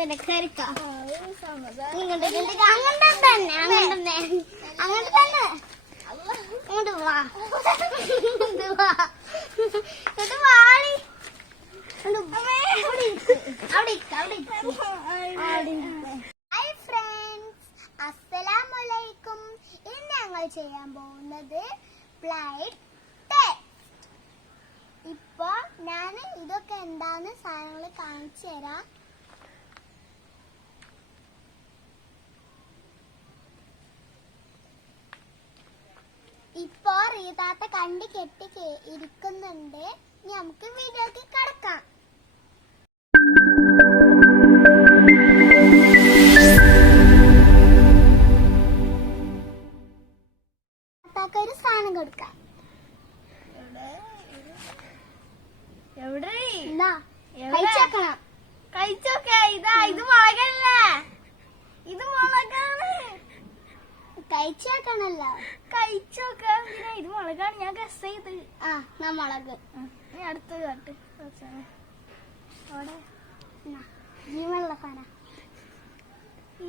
തന്നെ കയറിക്കാം. ഇങ്ങോട്ട് അങ്ങനെ തന്നെ അങ്ങോട്ട് തന്നെ ഇങ്ങോട്ട് വാ ഇങ്ങോട്ട് വാടി ഹായ് ഫ്രണ്ട്സ്, അസ്സലാമലൈക്കും. ഇന്ന് ഞങ്ങൾ ചെയ്യാൻ പോകുന്നത് ബ്ലൈൻഡ് ടെസ്റ്റ്. ഇപ്പൊ ഞാൻ ഇതൊക്കെ എന്താന്ന് സാധനങ്ങൾ കാണിച്ചു തരാം. ഇപ്പൊ റീതാത്ത കണ്ടി കെട്ടി ഇരിക്കുന്നുണ്ട്. ഇനി നമുക്ക് വീഡിയോക്ക് കടക്കാം. ഒരു സാധനം കൊടുക്കാം. ഇത് മുളകല്ലേ? ഇത് മുളകാണ്. കഴിച്ചേക്കണല്ലോ. കഴിച്ചോക്കാ. ഇത് മുളകാണ്. ഞാൻ ഗസ് ചെയ്ത്. മുളക്. നീ അടുത്തത് കാട്ട്. അവിടെ ജീവനുള്ള സാധനം.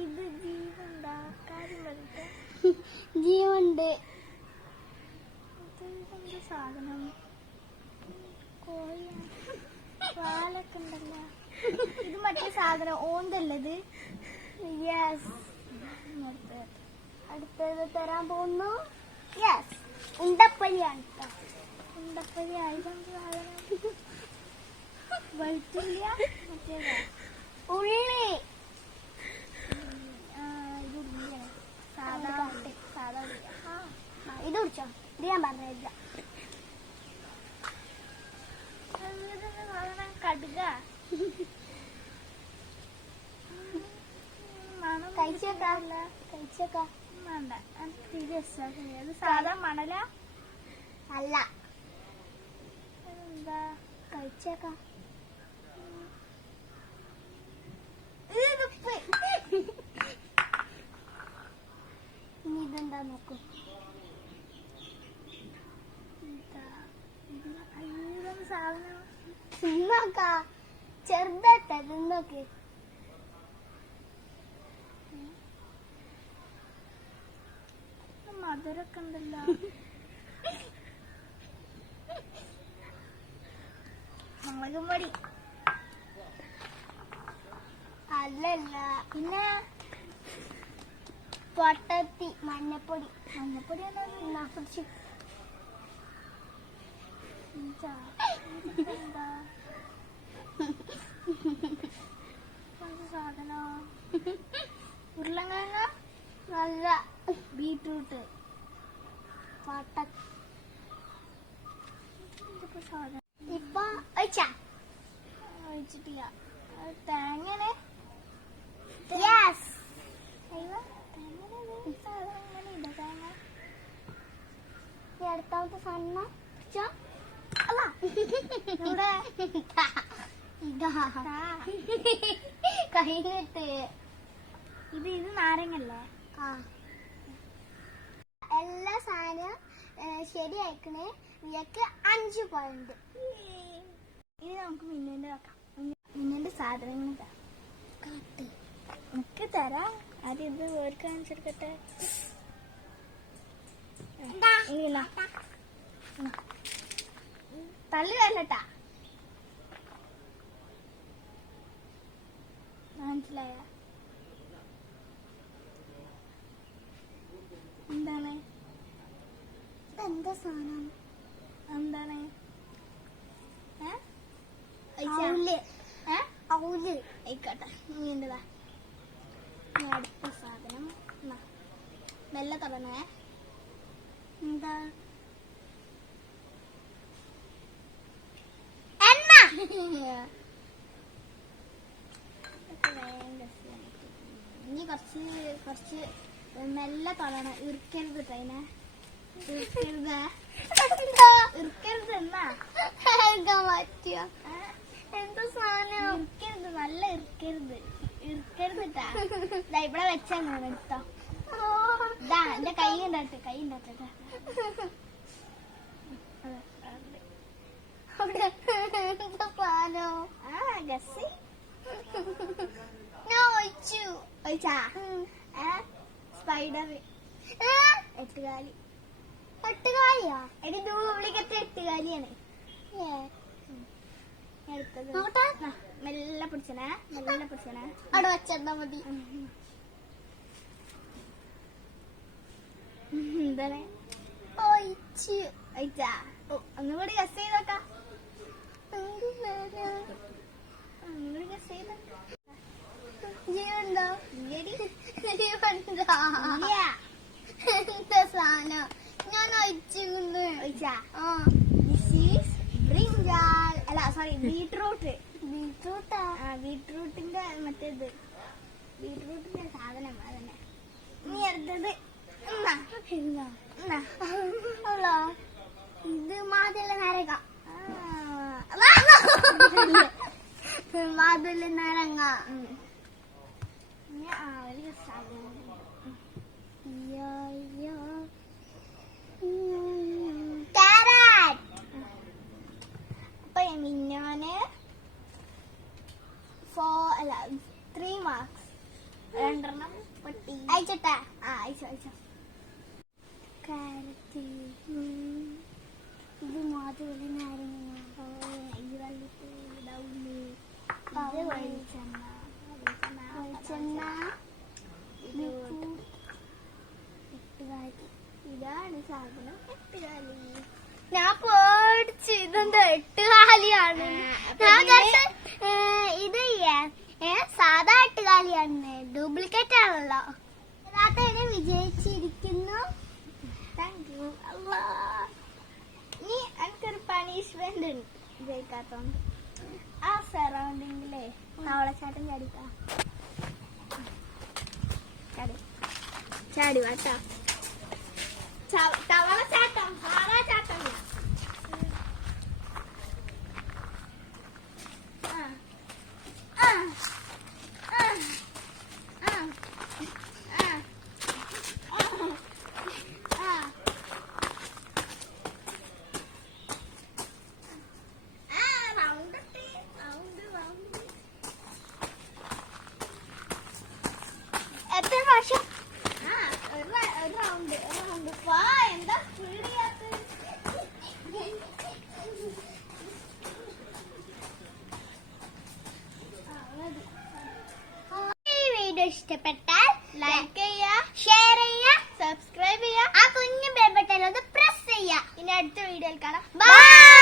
ഇത് ജീവണ്ടാ? കാര്യം വരട്ടെ. ജീവുണ്ട്. സാധനം കോഴിയാണ്. പാലൊക്കെ ഉണ്ടല്ലോ. ഇത് മറ്റേ സാധനം ഓന്തല്ലത്. യെസ്. അടുത്തത് തരാൻ പോകുന്നു. യെസ്, ഉണ്ടപ്പരിയാണ്. ഉണ്ടപ്പരി ആയിരം സാധനം. വെളുത്തില്ല. മറ്റേതാ ഉള്ളി. ഇത് ഉള്ളിയാണ്. സാധാ സാധാ ഉള്ളിയ. ഇത് കുടിച്ചോ. ഇത് ഞാൻ പറഞ്ഞില്ല. കടുക. കഴിച്ചേക്കാല്ല. വേണ്ട. അത് സാധാ മണല അല്ല. എന്താ? കഴിച്ചേക്കാം. ഇനി ഇതെന്താ നോക്കൂ. സാധനം തിന്നോക്കാ. ചെറുതായിട്ടാ തിന്നോക്ക്. മധുരൊക്കെ ഉണ്ടല്ലോ. മുളകും പൊടി അല്ലല്ല. പിന്നെ പൊട്ടത്തി മഞ്ഞപ്പൊടി. മഞ്ഞപ്പൊടി കുടിച്ച്. എന്താ സാധനോ? ഉരുളങ്കിഴങ്ങ. നല്ല ബീറ്റ്റൂട്ട്. പൊട്ട. സാധനം ഇപ്പൊ ഒഴിച്ചാ ഒഴിച്ചിട്ടില്ല. തേങ്ങനെ. യെസ്. അടുത്താമത്തെ സാധനം കഴിഞ്ഞിട്ട്. ഇത് നാരങ്ങല്ലേ? എല്ലാ സാധനവും ശരിയായിക്കണേ. ഇതൊക്കെ 5 പോയിന്റ്. ഇത് നമുക്ക് മിന്നുന്റെ വെക്കാം. മിന്നുന്റെ സാധനങ്ങൾ കാട്ട് നമുക്ക് തരാം. ആദ്യം ഇത് വേർക്ക് കാണിച്ചെടുക്കട്ടെ. തള്ളി വരലട്ടാ. മനസ്സിലായ? എന്താണ്? ഇതെന്താ സാധനം? എന്താണ്? ഔല്. ആയിക്കോട്ടെ. നീണ്ടതാ. അടുത്ത സാധനം മെല്ലെ തുടങ്ങേ. എന്താ? ഇനി കുറച്ച് മെല്ലെ തൊടണം. ഇറുക്കരുത് ട്രെയിനെ. ഇറുക്കരുത് എന്നാ പറ്റിയോ? എന്താ സാധനം? ഇറുക്കരുത്. നല്ല ഇറുക്കരുതിട്ടാ. ഇവിടെ വെച്ചാ എടുത്തോ. ഇതാ എന്റെ കൈ ഉണ്ടാട്ടെ. എന്താ സാധനം? ഗസ്സി ഞാൻ ഒഴിച്ചു. ഒഴിച്ചാ സ്പൈഡർ എട്ടുകാലി. എട്ടുകാലിയാ? എടി ഡ്യൂപ്ലിക്കേറ്റ് എട്ടുകാലിയാണ്. എടുത്തത് നോക്കട്ടെ. മെല്ലെ പിടിച്ചണേ, മെല്ലെ പിടിച്ചണേ. അവിടെ വെച്ചാ മതി. എന്താണ് ഒഴിച്ചു. ഒഴിച്ചാ ഒന്നുകൂടി ഗസ് ചെയ്തോക്കാം. ഒന്നുകൂടി ഗസ് ചെയ്തോക്കാം. ജീവനുണ്ടോ? ഇല്ലെടി. ജീവനുണ്ടോ? ഇല്ല. എന്താ സാധനം? ഞാൻ ഒഴിച്ചിരുന്നു. ഒഴിച്ചാ ആ, ദിസ് ഈസ് ബ്രിഞ്ചാൾ. അല്ല സോറി, ബീട്രൂട്ട്. ബീട്രൂട്ടാ? ബീട്രൂട്ടിന്റെ മറ്റേത്, ബീട്രൂട്ടിന്റെ സാധനം അതന്നെ. നീ എടുത്തത് എന്നാ? എന്നാ? ഉള്ളോ? ഇത് മാതള നാരങ്ങ. മാതള നാരങ്ങ. ഒരു സാധനം. ക്യാരറ്റ്. അപ്പൊ മിന്നാന് 3 മാർക്സ്. 2 പൊട്ടി. അയച്ചട്ടാ? അയച്ചോ അയച്ചോ. ക്യാരറ്റ്. ഇത് മാതള നാരങ്ങ. വെളിച്ചെണ്ണ. ഇതാണ് സാധനം, എട്ടുകാലി. ഞാൻ പേടിച്ചു. ഇതെന്താ എട്ടുകാലിയാണ്? ഞാൻ വിചാരിച്ചു ഇത് സാധാ എട്ടുകാലിയാണ്. ഡ്യൂപ്ലിക്കേറ്റ് ആണല്ലോ. യഥാർത്ഥ വിജയിച്ചിരിക്കുന്നു. Thank you. അല്ലാ, നീ എനിക്കൊരു പണിഷ്മെന്റ് ഉണ്ട് ജയിക്കാത്തോണ്ട്. ആ സറൗണ്ടിങ്ങിലെ തവളച്ചാട്ടം ചാടിക്കാ. ചാടി ചാടി വാട്ടാ. തവളച്ചാട്ടം, സാധാ ചാട്ടം. എത്ര പ്രാവശ്യം? ഒരു റൗണ്ട് എന്താ സ്പീഡ് ചെയ്യാത്തത്? ഈ വീഡിയോ ഇഷ്ടപ്പെട്ടാൽ ലൈക്ക് ചെയ്യുക, ഷെയർ ചെയ്യുക, സബ്സ്ക്രൈബ് ചെയ്യുക, ആ കുഞ്ഞു ബെൽ ബട്ടൺ ഒന്ന് പ്രസ് ചെയ്യുക. ഇനി അടുത്ത വീഡിയോയിൽ കാണാം. ബൈ.